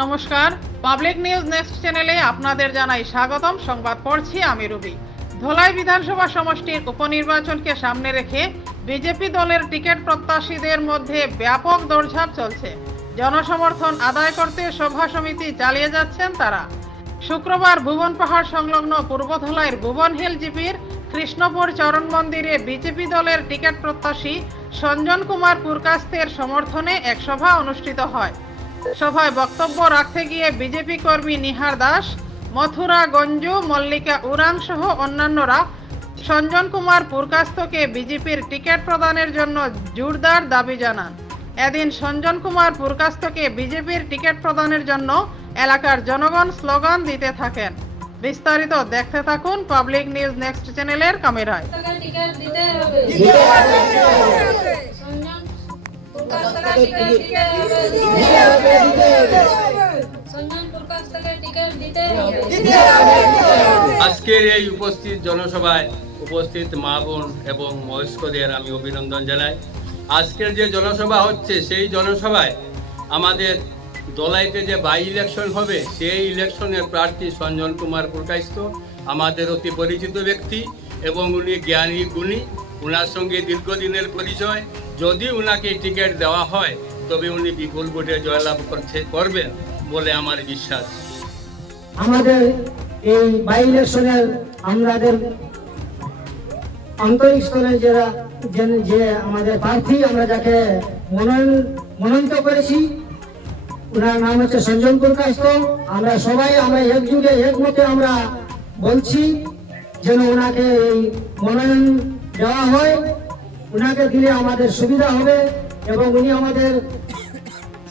নমস্কার। Public news next চ্যানেলে আপনাদের জানাই স্বাগতম। সংবাদ পড়ছি আমি রুবি। ধলাই বিধানসভা সমষ্টির উপনির্বাচনকে সামনে রেখে বিজেপি দলের টিকিট প্রত্যাশীদের মধ্যে ব্যাপক দৌড়ঝাঁপ চলছে। জনসমর্থন আদায় করতে সভা সমিতি চালিয়ে যাচ্ছেন তারা। শুক্রবার ভুবন পাহাড় সংলগ্ন পূর্ব ধলাইয়ের ভুবন হিল জিপির কৃষ্ণপুর চরণ মন্দিরে বিজেপি দলের টিকিট প্রত্যাশী সঞ্জন কুমার পুরকাস্তের সমর্থনে এক সভা অনুষ্ঠিত হয়। সভায় বক্তব্য রাখতে গিয়ে বিজেপি কর্মী নিহার দাস মথুরা গঞ্জু মল্লিকা উরাং সহ অন্যান্যরা সঞ্জন কুমার পুরকাস্তকে বিজেপির টিকিট প্রদানের জন্য জোরদার দাবি জানান। এদিন সঞ্জন কুমার পুরকাস্তকে বিজেপির টিকিট প্রদানের জন্য এলাকার জনগণ স্লোগান দিতে থাকেন। বিস্তারিত দেখতে থাকুন পাবলিক নিউজ নেক্সট চ্যানেলের ক্যামেরায় আজকের এই উপস্থিত জনসভায় উপস্থিত মা বোন এবং বয়স্কদের আমি অভিনন্দন জানাই। আজকের যে জনসভা হচ্ছে, সেই জনসভায় আমাদের দলাইতে যে বাই ইলেকশন হবে, সেই ইলেকশনের প্রার্থী সঞ্জন কুমার পুরকাইস্ত আমাদের অতি পরিচিত ব্যক্তি এবং উনি জ্ঞানী গুণী। ওনার সঙ্গে দীর্ঘদিনের পরিচয়। যদি ওনাকে টিকিট দেওয়া হয়, তবে উনি বিপুল ভোটে জয়লাভ করছে, করবেন বলে আমার বিশ্বাস। আমাদের এই বাই ইলেকশনের আমাদের আন্তরিক স্তরে যারা, যে- আমাদের প্রার্থী, আমরা যাকে মনোনয়ন মনোনীত করেছি ওনার নাম হচ্ছে সঞ্জন প্রকাশত আমরা সবাই, আমরা একযুগে একমতে আমরা বলছি, যেন ওনাকে এই মনোনয়ন দেওয়া হয়। ওনাকে দিলে আমাদের সুবিধা হবে এবং উনি আমাদের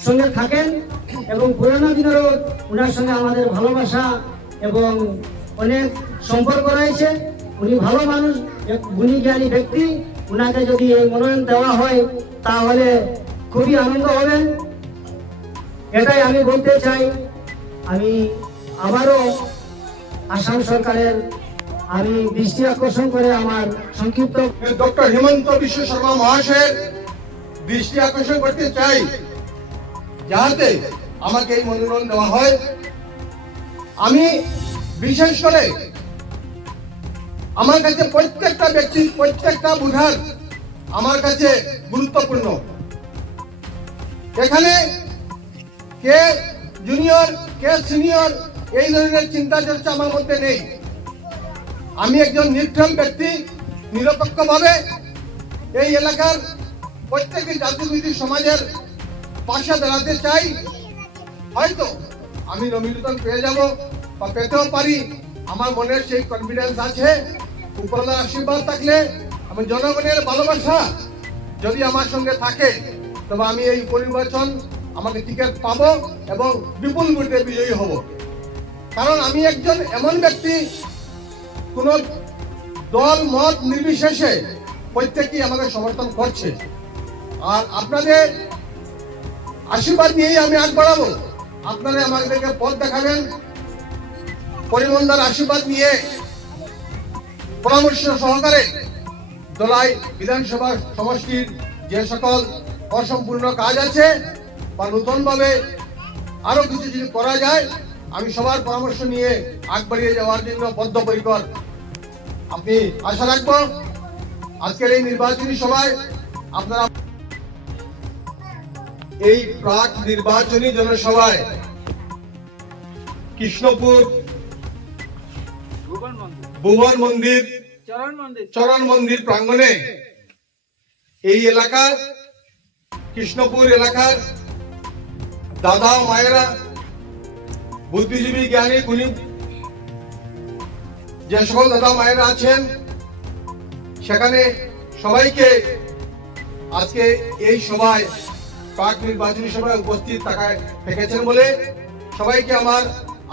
সঙ্গে থাকেন এবং পুরোনো দিনেরও ওনার সঙ্গে আমাদের ভালোবাসা এবং অনেক সম্পর্ক রয়েছে। উনি ভালো মানুষ, গুণী জ্ঞানী ব্যক্তি। ওনাকে যদি এই মনোনয়ন দেওয়া হয়, তাহলে খুবই আনন্দ হবেন এটাই আমি বলতে চাই। আমি আবারও আসাম সরকারের আমি দৃষ্টি আকর্ষণ করে আমার সংক্ষিপ্ত ডক্টর হিমন্ত বিশ্ব শর্মা মহাশয়ের দৃষ্টি আকর্ষণ করতে চাই, যাহাতে আমাকে এই মনোনয়ন দেওয়া হয়। আমি বিশেষ করে আমার কাছে প্রত্যেকটা ব্যক্তি, প্রত্যেকটা বুঝার আমার কাছে গুরুত্বপূর্ণ। এখানে কে জুনিয়র কে সিনিয়র এই ধরনের চিন্তা চর্চা আমার মধ্যে নেই। আমি একজন নির্ভম ব্যক্তি, নিরপেক্ষভাবে এই এলাকার প্রত্যেকটি জাতিবিধি সমাজের পাশে দাঁড়াতে চাই। হয়তো আমি নমিনেশন পেয়ে যাব বা পেতেও পারি। আমার মনের সেই কনফিডেন্স আছে। উপরলার আশীর্বাদ থাকলে আমি জনগণের ভালোবাসা যদি আমার সঙ্গে থাকে, তবে আমি এই পরিবর্তন আমাকে টিকিট পাবো এবং বিপুল ভোটে বিজয়ী হব। কারণ আমি একজন এমন ব্যক্তি কোন দল, মত নির্বিশেষে প্রত্যেকেই আমাকে সমর্থন করছে। আর আপনাদের আশীর্বাদ নিয়েই আমি আগ বাড়াবো। আপনারা আমাদেরকে পথ দেখাবেন পরিমন্দার আশীর্বাদ নিয়ে পরামর্শ সহকারে দলাই বিধানসভা সমষ্টির যে সকল অসম্পূর্ণ কাজ আছে, বা নতুনভাবে আরও কিছু যদি করা যায়, আমি সবার পরামর্শ নিয়ে আগ বাড়িয়ে যাওয়ার জন্য বদ্ধপরিকর আপনি আশা রাখব আজকের এই নির্বাচনী সভায় আপনারা এই প্রাক নির্বাচনী জনসভায় কৃষ্ণপুর ভুবন মন্দির। চরণ মন্দির। প্রাঙ্গণে এই এলাকার কৃষ্ণপুর এলাকার দাদা মায়েরা বুদ্ধিজীবী জ্ঞানী গুণী যে সকল দাদা মায়েরা আছেন, সেখানে সবাইকে আজকে এই সভায় প্রাক নির্বাচনী সভায় উপস্থিত থাকায় থেকেছেন বলে সবাইকে আমার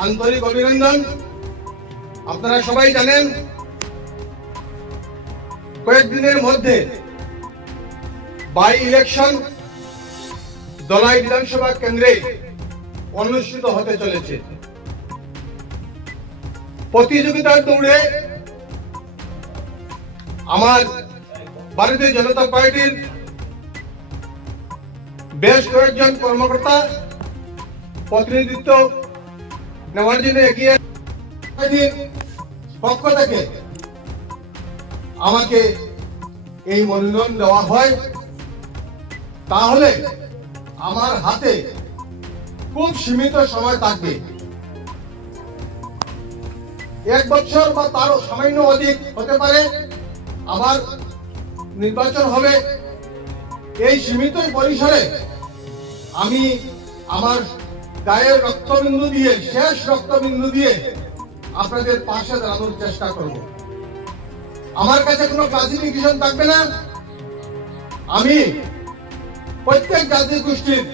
আন্তরিক অভিনন্দন। আপনারা সবাই জানেন, কয়েকদিনের মধ্যে বাই ইলেকশন দলাই বিধানসভা কেন্দ্রে অনুষ্ঠিত হতে চলেছে। প্রতিযোগিতার দৌড়ে আমার ভারতীয় জনতা পার্টির বেশ কয়েকজন কর্মকর্তা প্রতিনিধিত্ব নেওয়ার জন্য এগিয়ে পক্ষ থেকে আমাকে এই মনোনয়ন দেওয়া হয়। তাহলে আমার হাতে খুব সীমিত সময় থাকবে। এক বছর বা তারও সামান্য অধিক হতে পারে, আবার নির্বাচন হবে। এই সীমিত পরিসরে আমি আমার গায়ের রক্তবিন্দু দিয়ে, শেষ রক্তবিন্দু দিয়ে আপনাদের পাশে দাঁড়ানোর চেষ্টা করব। আমার কাছে কোনো ক্লাসিফিকেশন থাকবে না। আমি প্রত্যেক জাতি গোষ্ঠীর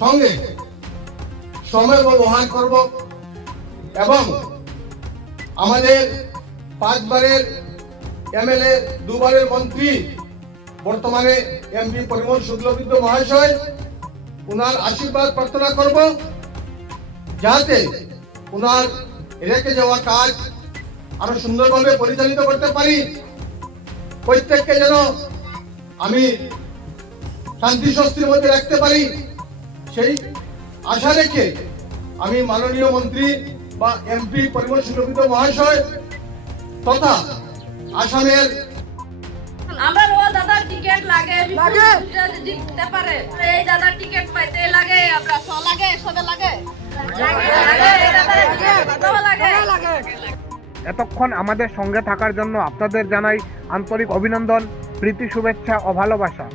সঙ্গে সময় ব্যবহার করব এবং আমাদের পাঁচবারের এমএলএ, দুবারের মন্ত্রী, বর্তমানে এমপি পরিমল শুক্লবিদ্য মহাশয় ওনার আশীর্বাদ প্রার্থনা করব, যাতে ওনার রেখে যাওয়া কাজ আরও সুন্দরভাবে পরিচালিত করতে পারি। প্রত্যেককে যেন আমি শান্তি স্বস্তির মধ্যে রাখতে পারি, সেই আশা রেখে আমি মাননীয় মন্ত্রী বা এমপি পরিমল শুক্লবিদ্য মহাশয় তথা আসামের আমরা ও দাদার টিকিট লাগে লাগে। দিতে পারে। এই দাদার টিকিট পাইতে লাগে আমরা ছ লাগে সবে লাগে। এতক্ষণ আমাদের সঙ্গে থাকার জন্য আপনাদের জানাই আন্তরিক অভিনন্দন প্রীতি শুভেচ্ছা ও ভালোবাসা।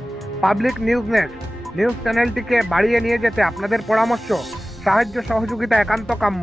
পাবলিক নিউজ নেট নিউজ চ্যানেলটিকে বাড়িয়ে নিয়ে যেতে আপনাদের পরামর্শ সাহায্য সহযোগিতা একান্ত কাম্য।